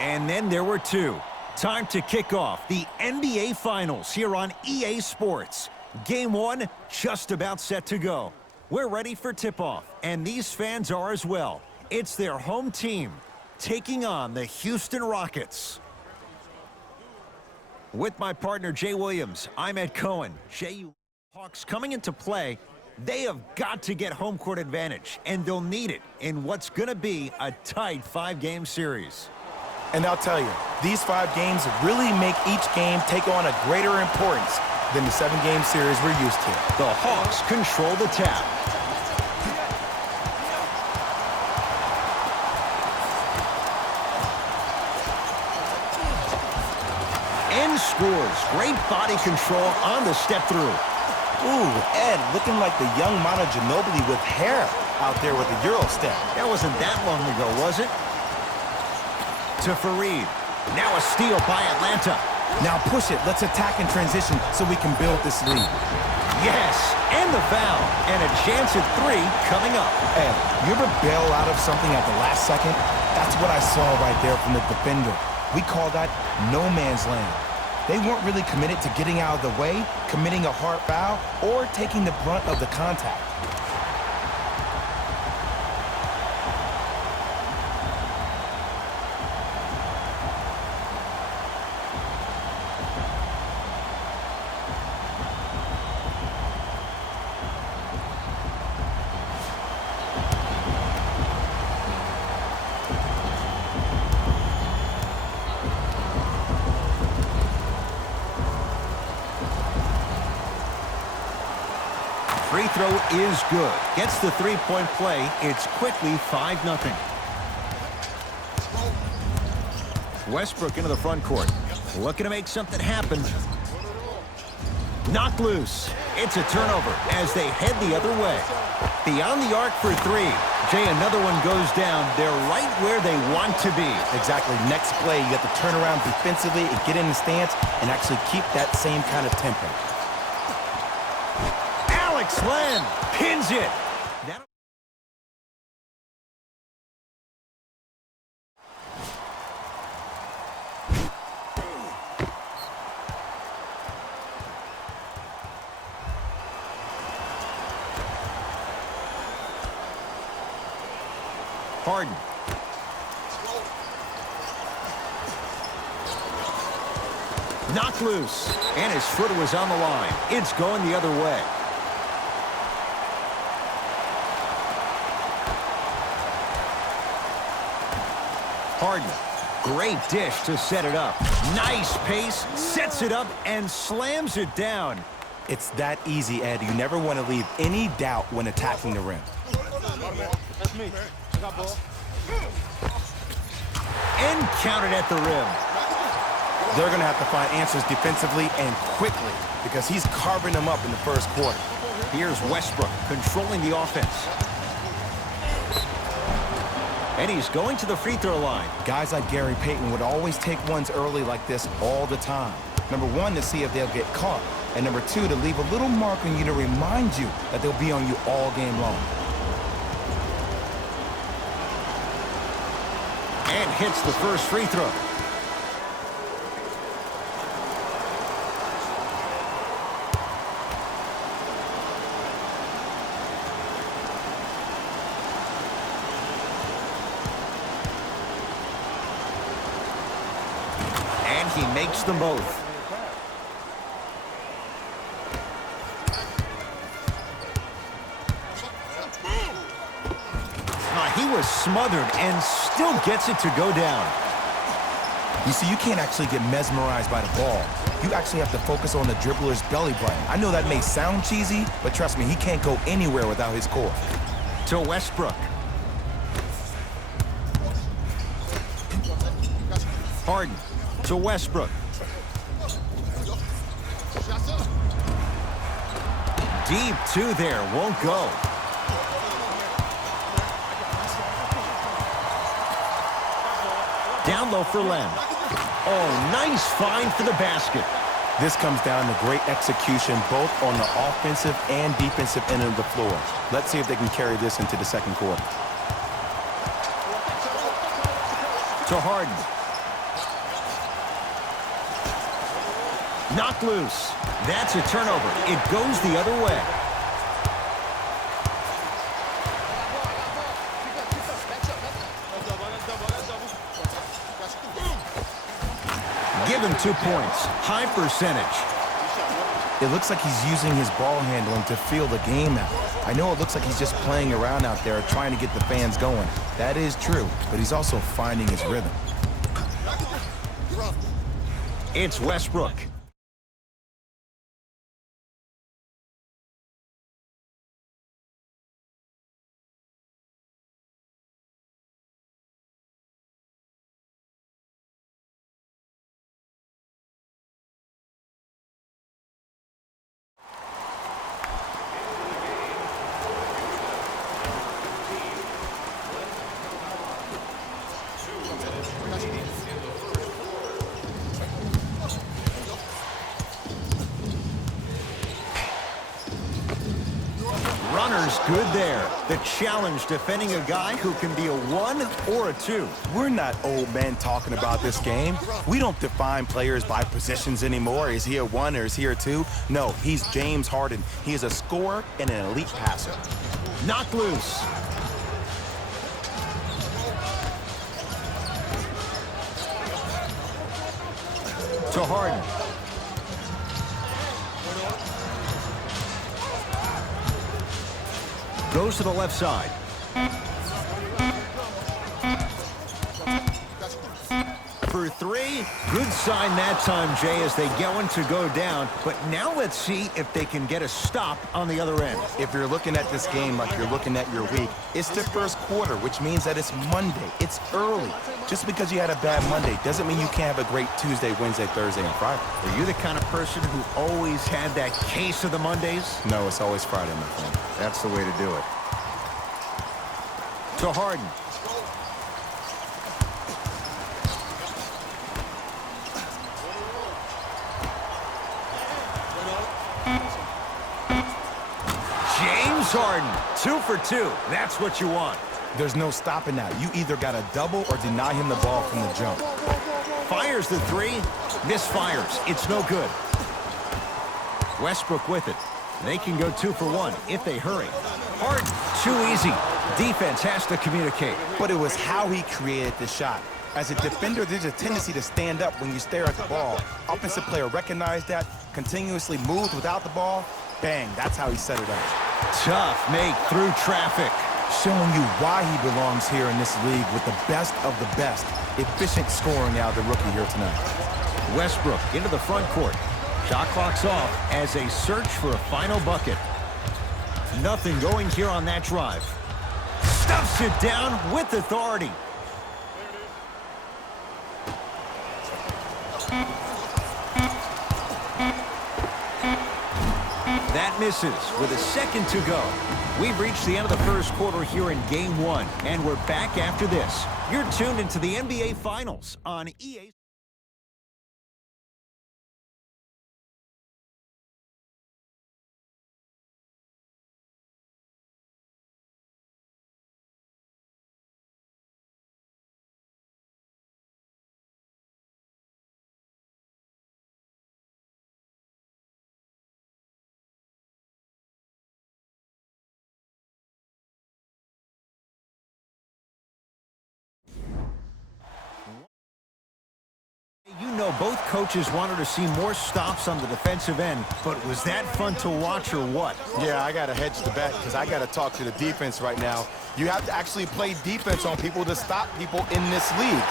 And then there were two. Time to kick off the NBA Finals here on EA Sports. Game one just about set to go. We're ready for tip-off, and these fans are as well. It's their home team taking on the Houston Rockets. With my partner, Jay Williams, I'm Ed Cohen. Hawks coming into play. They have got to get home court advantage, and they'll need it in what's going to be a tight 5-game series. And I'll tell you, these 5 games really make each game take on a greater importance than the 7-game series we're used to. The Hawks control the tap. And scores. Great body control on the step through. Ooh, Ed, looking like the young Manu Ginobili with hair out there with the Euro step. That wasn't that long ago, was it? To Fareed. Now a steal by Atlanta. Now push it. Let's attack in transition so we can build this lead. Yes, and the foul. And a chance at 3 coming up. Ed, you ever bail out of something at the last second? That's what I saw right there from the defender. We call that no man's land. They weren't really committed to getting out of the way, committing a hard foul, or taking the brunt of the contact. Free throw is good. Gets the three-point play. It's quickly 5-0. Westbrook into the front court. Looking to make something happen. Knocked loose. It's a turnover as they head the other way. Beyond the arc for 3. Jay, another one goes down. They're right where they want to be. Exactly. Next play, you have to turn around defensively and get in the stance and actually keep that same kind of tempo. Alex Len pins it. Harden. Knocked loose. And his foot was on the line. It's going the other way. Harden. Great dish to set it up. Nice pace. Sets it up and slams it down. It's that easy, Ed. You never want to leave any doubt when attacking the rim. That's me. I got ball. And counted at the rim. They're going to have to find answers defensively and quickly because he's carving them up in the first quarter. Here's Westbrook controlling the offense. And he's going to the free throw line. Guys like Gary Payton would always take ones early like this all the time. Number 1, to see if they'll get caught. And number 2, to leave a little mark on you to remind you that they'll be on you all game long. And hits the first free throw. And he makes them both. He was smothered and still gets it to go down. You see, you can't actually get mesmerized by the ball. You actually have to focus on the dribbler's belly button. I know that may sound cheesy, but trust me, he can't go anywhere without his core. To Westbrook. Harden to Westbrook. Deep 2 there, won't go. Down low for Len. Oh, nice find for the basket. This comes down to great execution both on the offensive and defensive end of the floor. Let's see if they can carry this into the second quarter. To Harden. Knocked loose. That's a turnover. It goes the other way. Give him 2 points. High percentage. It looks like he's using his ball handling to feel the game out. I know it looks like he's just playing around out there trying to get the fans going. That is true, but he's also finding his rhythm. It's Westbrook. Runner's good there. The challenge defending a guy who can be a 1 or a 2. We're not old men talking about this game. We don't define players by positions anymore. Is he a 1 or is he a 2? No, he's James Harden. He is a scorer and an elite passer. Knocked loose. To Harden. Goes to the left side. For 3, good sign that time, Jay, as they going to go down. But now let's see if they can get a stop on the other end. If you're looking at this game like you're looking at your week, it's the first quarter, which means that it's Monday. It's early. Just because you had a bad Monday doesn't mean you can't have a great Tuesday, Wednesday, Thursday, and Friday. Are you the kind of person who always had that case of the Mondays? No, it's always Friday, my friend. That's the way to do it. To Harden. James Harden, 2 for 2. That's what you want. There's no stopping that. You either got to double or deny him the ball from the jump. Fires the 3. Misfires. It's no good. Westbrook with it. They can go 2 for 1 if they hurry. Harden, too easy. Defense has to communicate. But it was how he created the shot. As a defender, there's a tendency to stand up when you stare at the ball. Offensive player recognized that, continuously moved without the ball. Bang, that's how he set it up. Tough make through traffic. Showing you why he belongs here in this league with the best of the best. Efficient scoring out of the rookie here tonight. Westbrook into the front court. Shot clock's off as they search for a final bucket. Nothing going here on that drive. Stuffs it down with authority. That misses with a second to go. We've reached the end of the first quarter here in Game 1, and we're back after this. You're tuned into the NBA Finals on EA. You know both coaches wanted to see more stops on the defensive end, but was that fun to watch or what? Yeah, I got to hedge the bet because I got to talk to the defense right now. You have to actually play defense on people to stop people in this league.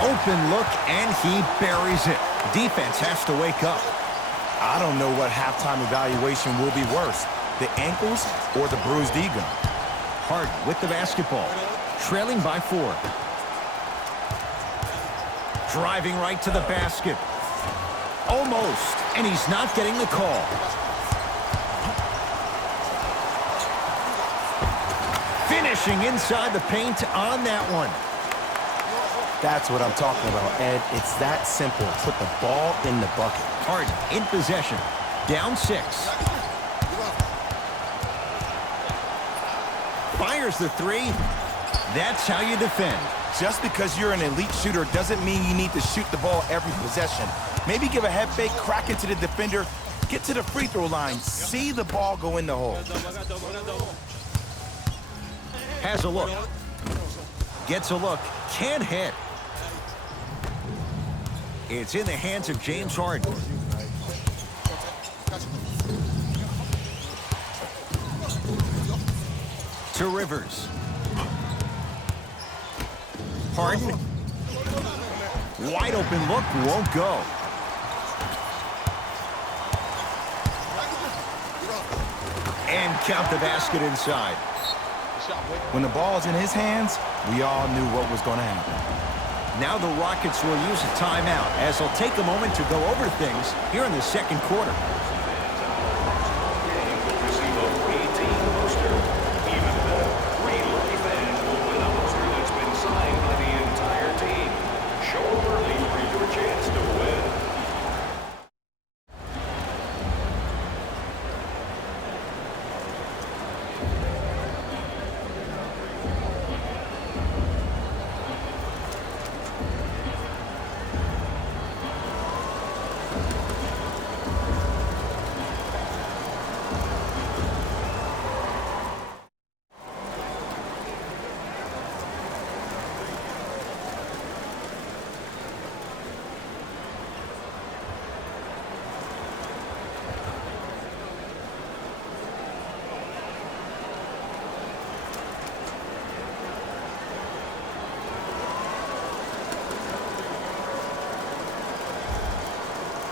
Open look, and he buries it. Defense has to wake up. I don't know what halftime evaluation will be worse, the ankles or the bruised ego. Harden with the basketball, trailing by 4. Driving right to the basket. Almost, and he's not getting the call. Finishing inside the paint on that one. That's what I'm talking about, Ed. It's that simple. Put the ball in the bucket. Harden in possession. Down 6. Fires the three. That's how you defend. Just because you're an elite shooter doesn't mean you need to shoot the ball every possession. Maybe give a head fake, crack into the defender, get to the free throw line, see the ball go in the hole. Has a look. Gets a look. Can't hit. It's in the hands of James Harden. To Rivers. Harden. Wide open look, won't go. And count the basket inside. When the ball's in his hands, we all knew what was going to happen. Now the Rockets will use a timeout as they'll take a moment to go over things here in the second quarter.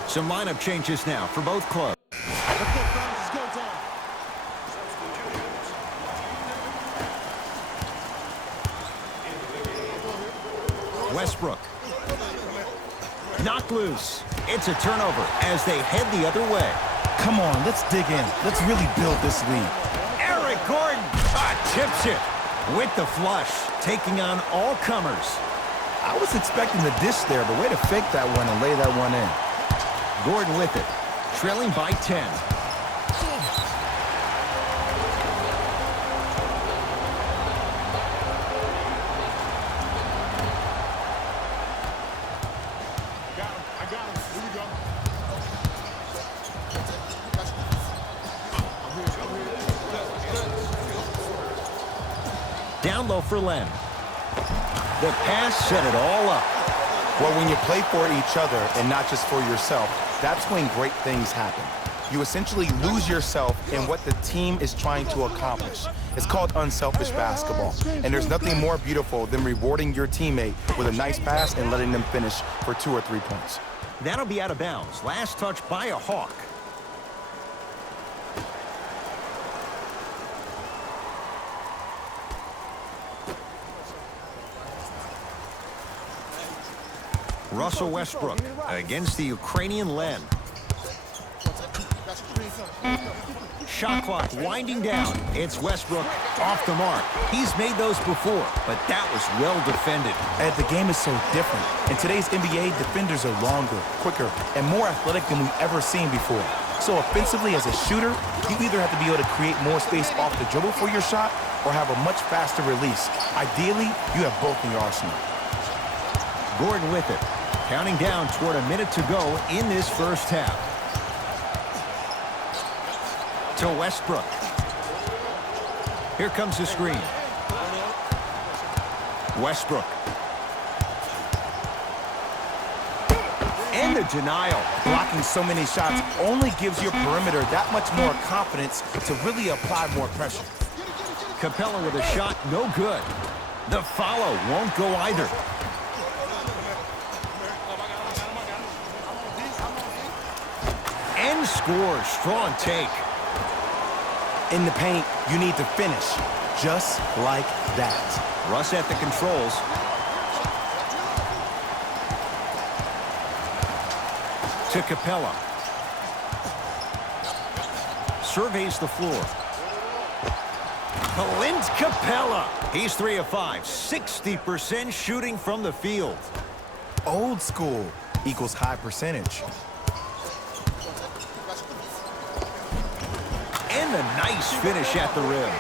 Some lineup changes now for both clubs. Westbrook. Knocked loose. It's a turnover as they head the other way. Come on, let's dig in. Let's really build this lead. Eric Gordon tips it with the flush, taking on all comers. I was expecting the dish there, but way to fake that one and lay that one in. Gordon with it, trailing by 10. Down low for Len. The pass set it all up. Well, when you play for each other and not just for yourself, that's when great things happen. You essentially lose yourself in what the team is trying to accomplish. It's called unselfish basketball. And there's nothing more beautiful than rewarding your teammate with a nice pass and letting them finish for 2 or 3 points. That'll be out of bounds. Last touch by a Hawk. Russell Westbrook against the Ukrainian Len. Shot clock winding down. It's Westbrook off the mark. He's made those before, but that was well defended. And the game is so different. In today's NBA, defenders are longer, quicker, and more athletic than we've ever seen before. So offensively, as a shooter, you either have to be able to create more space off the dribble for your shot or have a much faster release. Ideally, you have both in your arsenal. Gordon with it. Counting down toward a minute to go in this first half. To Westbrook. Here comes the screen. Westbrook. And the denial. Blocking so many shots only gives your perimeter that much more confidence to really apply more pressure. Capella with a shot, no good. The follow won't go either. And scores. Strong take. In the paint, you need to finish just like that. Russ at the controls. To Capella. Surveys the floor. Clint Capella. He's 3 of 5. 60% shooting from the field. Old school equals high percentage. And a nice finish at the rim.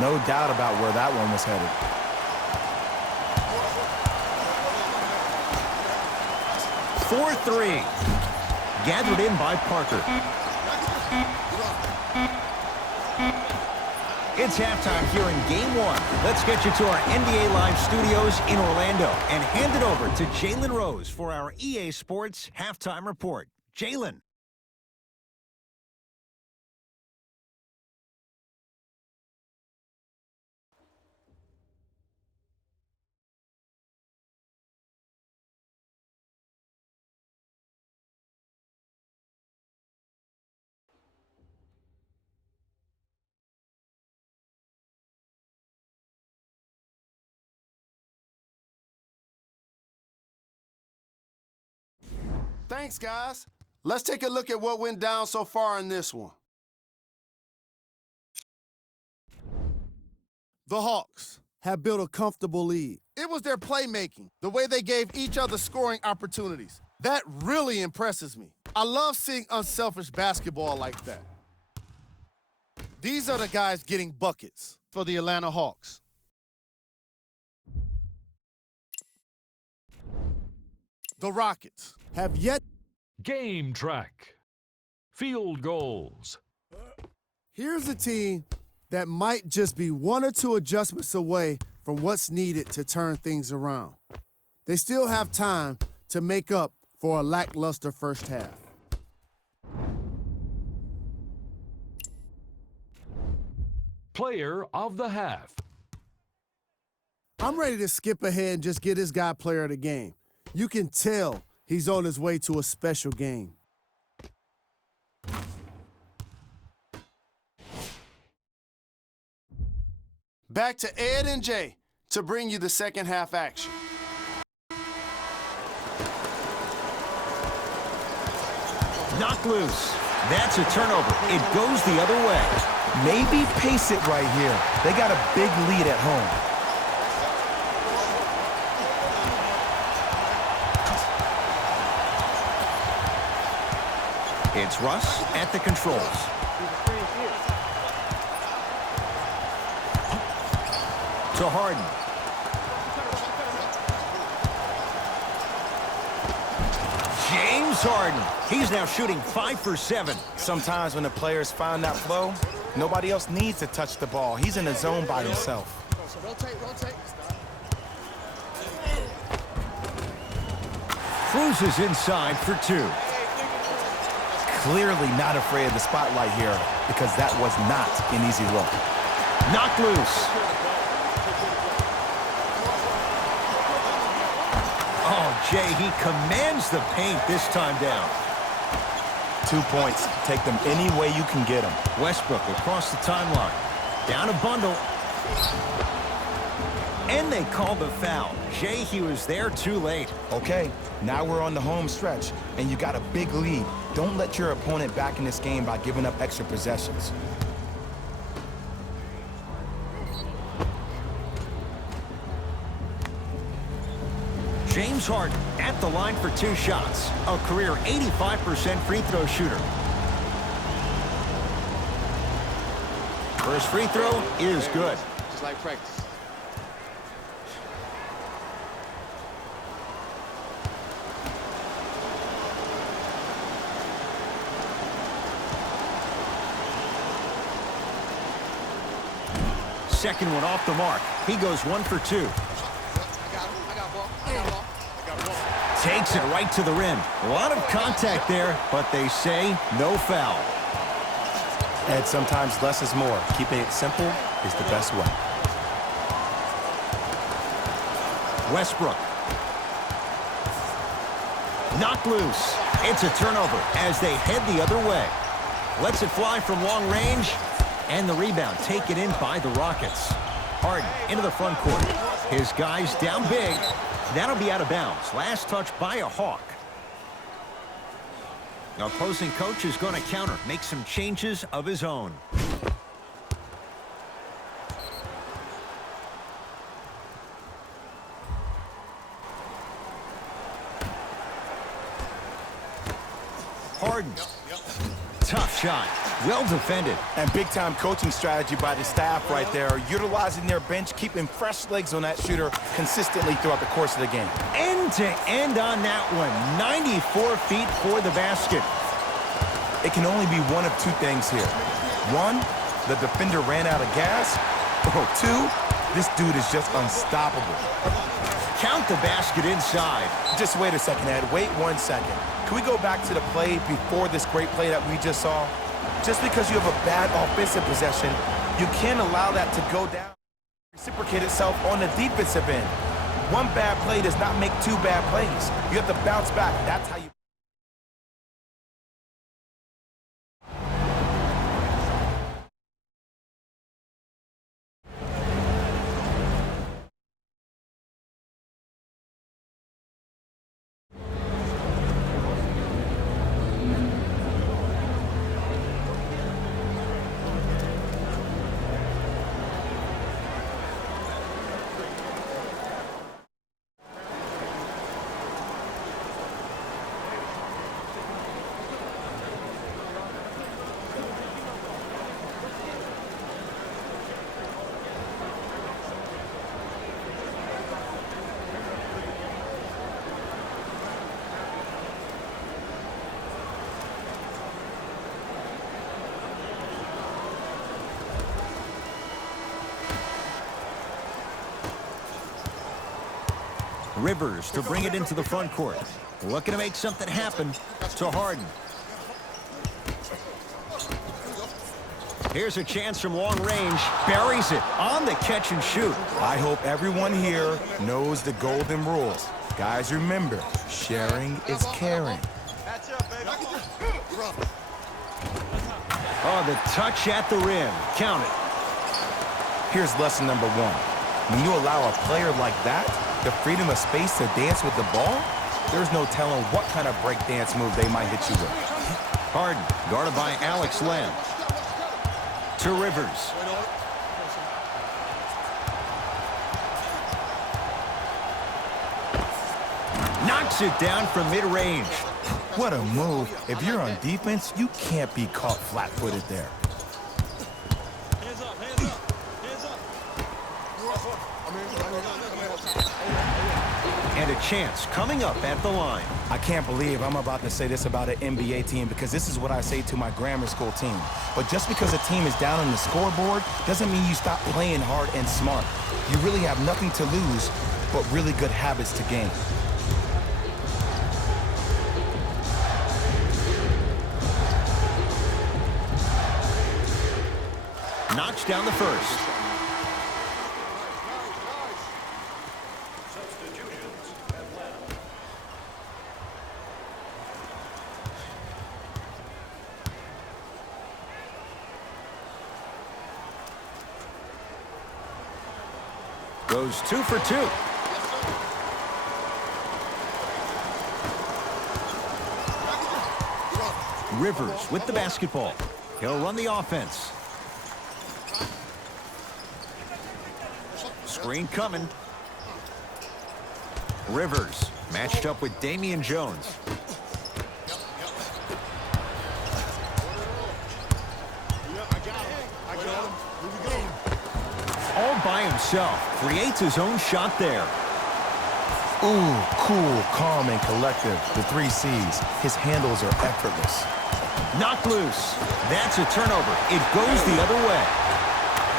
No doubt about where that one was headed. For 3. Gathered in by Parker. It's halftime here in Game 1. Let's get you to our NBA Live studios in Orlando and hand it over to Jalen Rose for our EA Sports Halftime Report. Jalen. Thanks, guys. Let's take a look at what went down so far in this one. The Hawks have built a comfortable lead. It was their playmaking, the way they gave each other scoring opportunities. That really impresses me. I love seeing unselfish basketball like that. These are the guys getting buckets for the Atlanta Hawks. The Rockets have yet. Game track. Field goals. Here's a team that might just be 1 or 2 adjustments away from what's needed to turn things around. They still have time to make up for a lackluster first half. Player of the half. I'm ready to skip ahead and just get this guy player of the game. You can tell he's on his way to a special game. Back to Ed and Jay to bring you the second half action. Knocked loose. That's a turnover. It goes the other way. Maybe pace it right here. They got a big lead at home. It's Russ at the controls. To Harden. James Harden. He's now shooting 5 for 7. Sometimes when the players find that flow, nobody else needs to touch the ball. He's in the zone by himself. Cruises inside for 2. Clearly not afraid of the spotlight here because that was not an easy look. Knocked loose. Oh, Jay, he commands the paint this time down. 2 points. Take them any way you can get them. Westbrook across the timeline. Down a bundle. And they call the foul. Jay, he was there too late. Okay, now we're on the home stretch, and you got a big lead. Don't let your opponent back in this game by giving up extra possessions. James Harden at the line for 2 shots. A career 85% free throw shooter. First free throw is good. Just like practice. Second one off the mark. He goes 1 for 2. Takes it right to the rim. A lot of contact there, but they say no foul. Ed, sometimes less is more. Keeping it simple is the best way. Westbrook. Knocked loose. It's a turnover as they head the other way. Lets it fly from long range. And the rebound taken in by the Rockets. Harden into the front court. His guys down big. That'll be out of bounds. Last touch by a Hawk. The opposing coach is going to counter. Make some changes of his own. Harden. Tough shot. Well defended. And big-time coaching strategy by the staff right there, utilizing their bench, keeping fresh legs on that shooter consistently throughout the course of the game. End to end on that one. 94 feet for the basket. It can only be one of two things here. One, the defender ran out of gas. Or two, this dude is just unstoppable. Count the basket inside. Just wait a second, Ed. Wait 1 second. Can we go back to the play before this great play that we just saw? Just because you have a bad offensive possession, you can't allow that to go down. Reciprocate itself on the defensive end. One bad play does not make two bad plays. You have to bounce back. That's how you... Rivers to bring it into the front court. Looking to make something happen to Harden. Here's a chance from long range. Buries it on the catch and shoot. I hope everyone here knows the golden rule. Guys, remember, sharing is caring. Oh, the touch at the rim. Count it. Here's lesson number one. When you allow a player like that the freedom of space to dance with the ball, there's no telling what kind of break dance move they might hit you with. Harden, guarded by Alex Len. To Rivers. Knocks it down from mid-range. What a move. If you're on defense, you can't be caught flat-footed there. And a chance coming up at the line. I can't believe I'm about to say this about an NBA team because this is what I say to my grammar school team. But just because a team is down on the scoreboard doesn't mean you stop playing hard and smart. You really have nothing to lose but really good habits to gain. Knocks down the first. Goes 2 for 2. Rivers with the basketball. He'll run the offense. Screen coming. Rivers matched up with Damian Jones. All by himself, creates his own shot there. Ooh, cool, calm, and collective. The 3 C's. His handles are effortless. Knocked loose. That's a turnover. It goes the other way.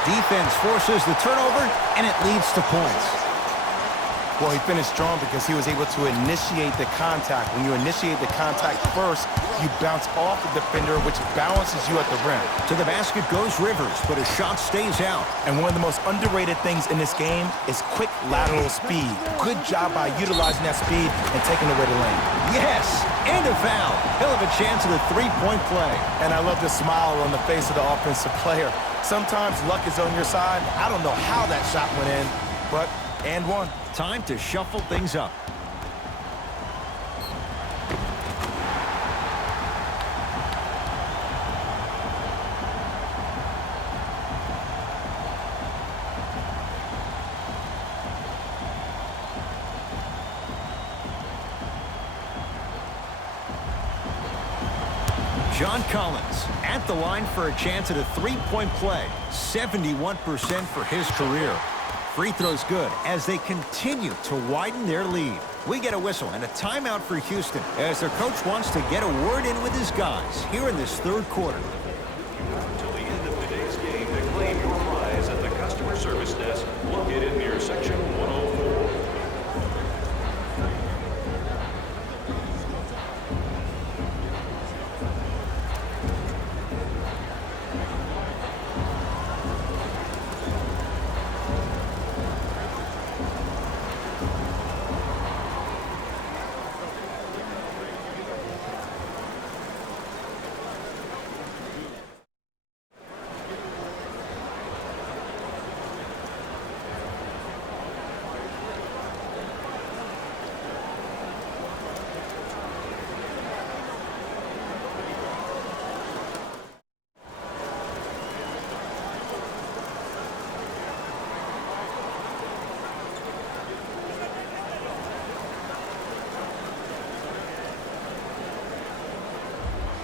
Defense forces the turnover, and it leads to points. Well, he finished strong because he was able to initiate the contact. When you initiate the contact first, you bounce off the defender, which balances you at the rim. To the basket goes Rivers, but his shot stays out. And one of the most underrated things in this game is quick lateral speed. Good job by utilizing that speed and taking away the lane. Yes, and a foul. He'll have a chance at a three-point play. And I love the smile on the face of the offensive player. Sometimes luck is on your side. I don't know how that shot went in, but and one. Time to shuffle things up. John Collins At the line for a chance at a three-point play. 71% for his career. Free throw's good as they continue to widen their lead. We get a whistle and a timeout for Houston as their coach wants to get a word in with his guys here in this third quarter. Until the end of today's game to claim your prize at the customer service desk located near section 104.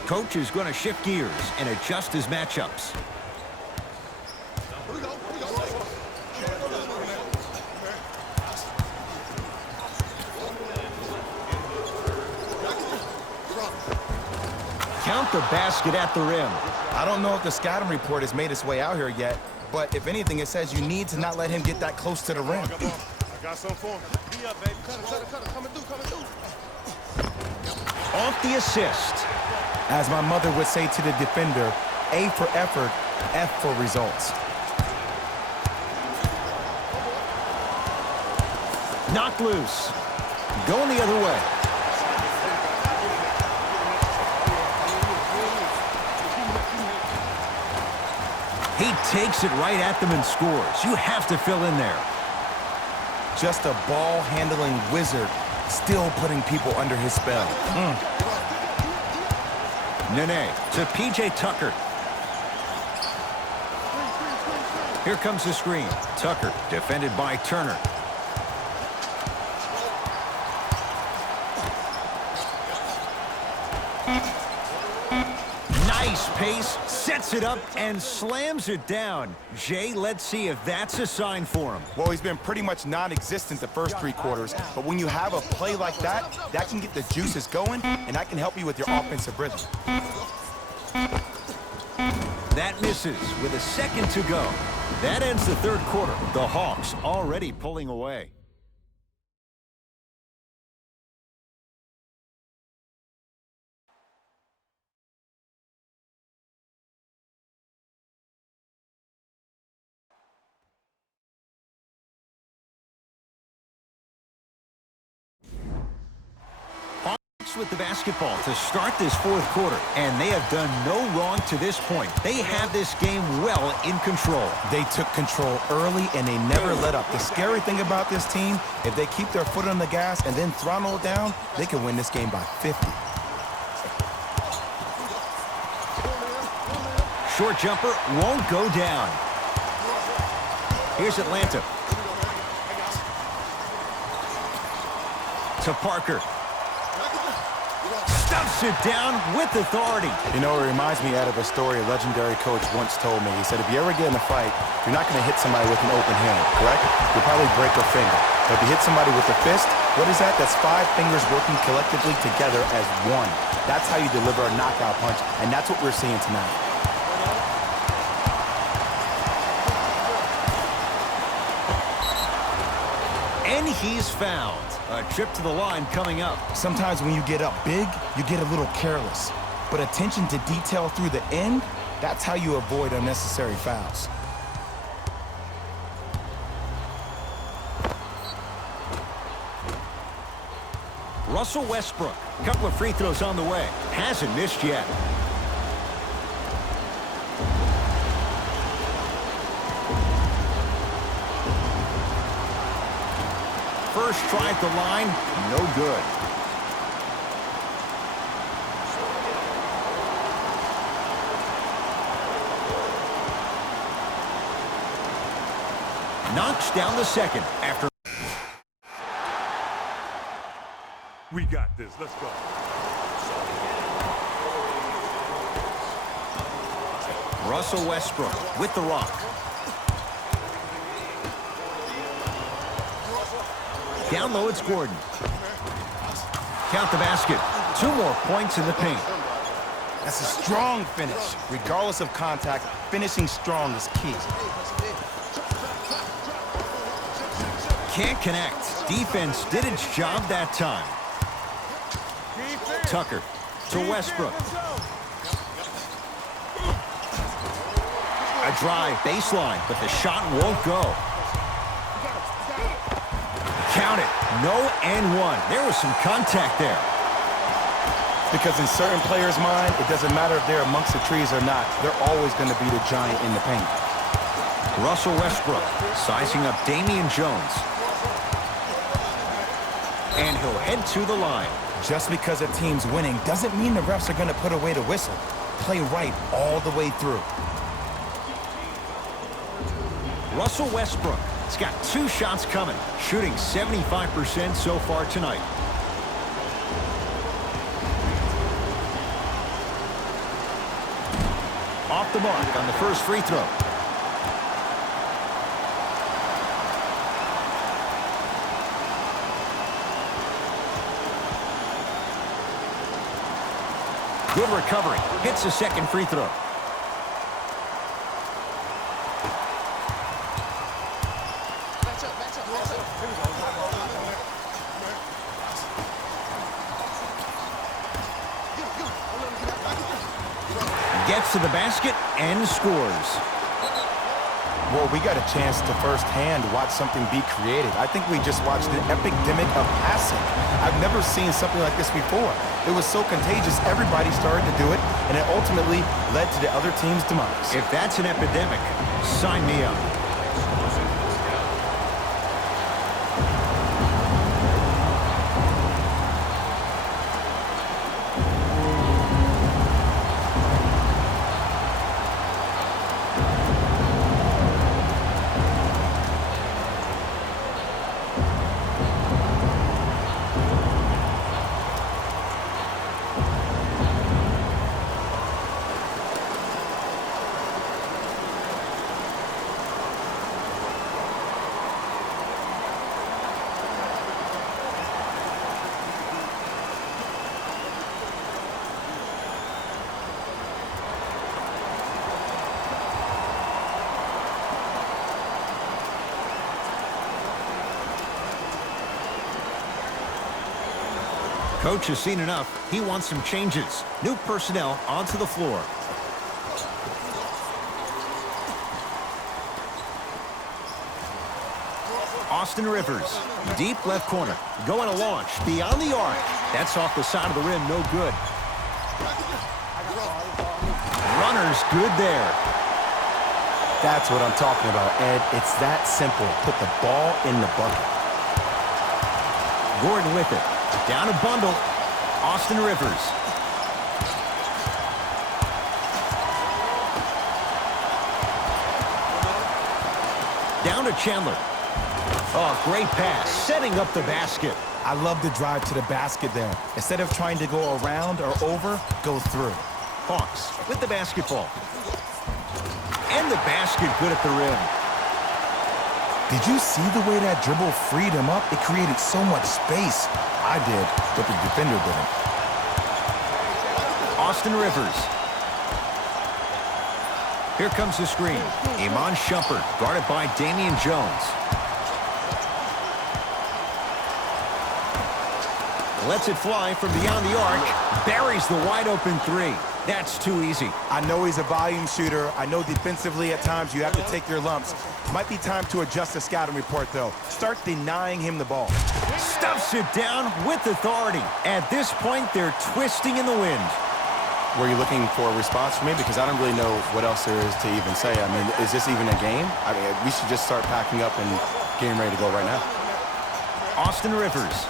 Coach is going to shift gears and adjust his matchups. Count the basket at the rim. I don't know if the scouting report has made its way out here yet, but if anything, it says you need to not let him get that close to the rim. I got something for him. Be up, baby. Cut it. Coming through. Off the assist. As my mother would say to the defender, A for effort, F for results. Knocked loose. Going the other way. He takes it right at them and scores. You have to fill in there. Just a ball-handling wizard, still putting people under his spell. Nene to P.J. Tucker. Here comes the screen. Tucker defended by Turner. Nice pace, sets it up, and slams it down. Jay, let's see if that's a sign for him. Well, he's been pretty much non-existent the first three quarters, but when you have a play like that, that can get the juices going, and that can help you with your offensive rhythm. That misses with a second to go. That ends the third quarter. The Hawks already pulling away. With the basketball to start this fourth quarter, and they have done no wrong to this point. They have this game well in control. They took control early, and they never let up. The scary thing about this team, if they keep their foot on the gas and then throttle it down, they can win this game by 50. Short jumper won't go down. Here's Atlanta. To Parker. Stuffs it down with authority. You know, it reminds me of a story a legendary coach once told me. He said, if you ever get in a fight, you're not going to hit somebody with an open hand, correct? You'll probably break a finger. But if you hit somebody with a fist, what is that? That's 5 fingers working collectively together as one. That's how you deliver a knockout punch, and that's what we're seeing tonight. And he's fouled. A trip to the line coming up. Sometimes when you get up big, you get a little careless. But attention to detail through the end, that's how you avoid unnecessary fouls. Russell Westbrook, a couple of free throws on the way. Hasn't missed yet. First try at the line, no good. Knocks down the second after. We got this. Let's go. Russell Westbrook with the rock. Down low, it's Gordon. Count the basket. 2 more points in the paint. That's a strong finish. Regardless of contact, finishing strong is key. Can't connect. Defense did its job that time. Tucker to Westbrook. A drive baseline, but the shot won't go. Count it. No and one. There was some contact there. Because in certain players' mind, it doesn't matter if they're amongst the trees or not. They're always going to be the giant in the paint. Russell Westbrook sizing up Damian Jones. And he'll head to the line. Just because a team's winning doesn't mean the refs are going to put away the whistle. Play right all the way through. Russell Westbrook has got 2 shots coming, shooting 75% so far tonight. Off the mark on the first free throw. Good recovery. Hits the second free throw. Gets to the basket and scores. Well, we got a chance to firsthand watch something be created. I think we just watched an epidemic of passing. I've never seen something like this before. It was so contagious, everybody started to do it, and it ultimately led to the other team's demise. If that's an epidemic, sign me up. Coach has seen enough. He wants some changes. New personnel onto the floor. Austin Rivers, deep left corner. Going to launch beyond the arc. That's off the side of the rim, no good. Runner's good there. That's what I'm talking about, Ed. It's that simple. Put the ball in the bucket. Gordon with it. Down a bundle. Austin Rivers. Down to Chandler. Oh, great pass. Setting up the basket. I love the drive to the basket there. Instead of trying to go around or over, go through. Hawks with the basketball. And the basket good at the rim. Did you see the way that dribble freed him up? It created so much space. I did, but the defender didn't. Austin Rivers. Here comes the screen. Iman Shumpert, guarded by Damian Jones. Lets it fly from beyond the arc. Buries the wide-open 3. That's too easy. I know he's a volume shooter. I know defensively at times you have to take your lumps. Might be time to adjust the scouting report, though. Start denying him the ball. Stuffs it down with authority. At this point, they're twisting in the wind. Were you looking for a response from me? Because I don't really know what else there is to even say. I mean, is this even a game? I mean, we should just start packing up and getting ready to go right now. Austin Rivers.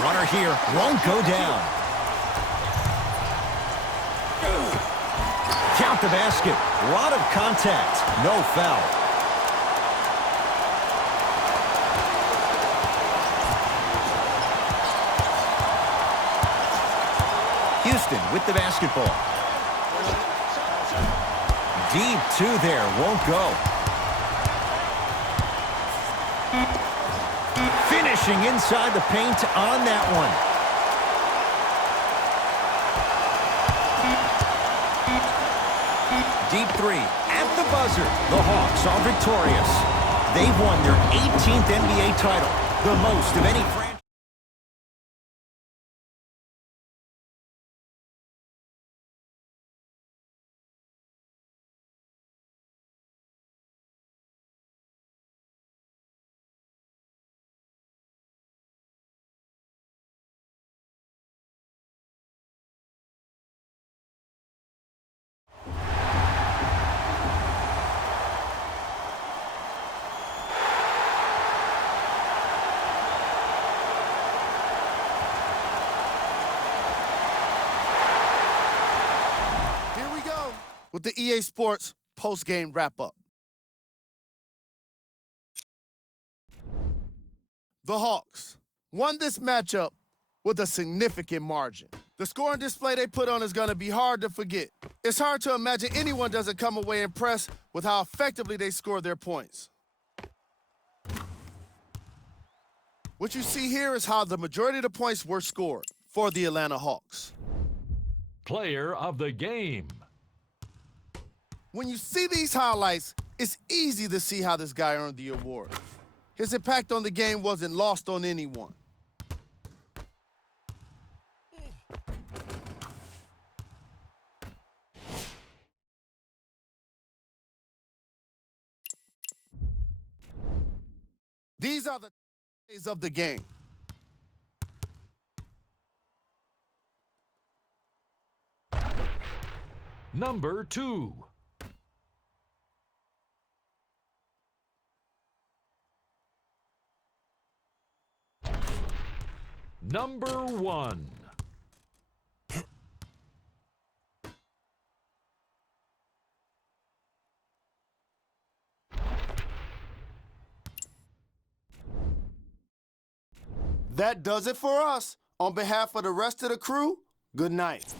Runner here won't go down. Count the basket. A lot of contact. No foul. Houston with the basketball. Deep two there, won't go. Finishing inside the paint on that one. Deep three at the buzzer. The Hawks are victorious. They've won their 18th NBA title, the most of any franchise. With the EA Sports post-game wrap-up. The Hawks won this matchup with a significant margin. The scoring display they put on is going to be hard to forget. It's hard to imagine anyone doesn't come away impressed with how effectively they score their points. What you see here is how the majority of the points were scored for the Atlanta Hawks. Player of the game. When you see these highlights, it's easy to see how this guy earned the award. His impact on the game wasn't lost on anyone. These are the days of the game. Number 2. Number 1. That does it for us. On behalf of the rest of the crew, good night.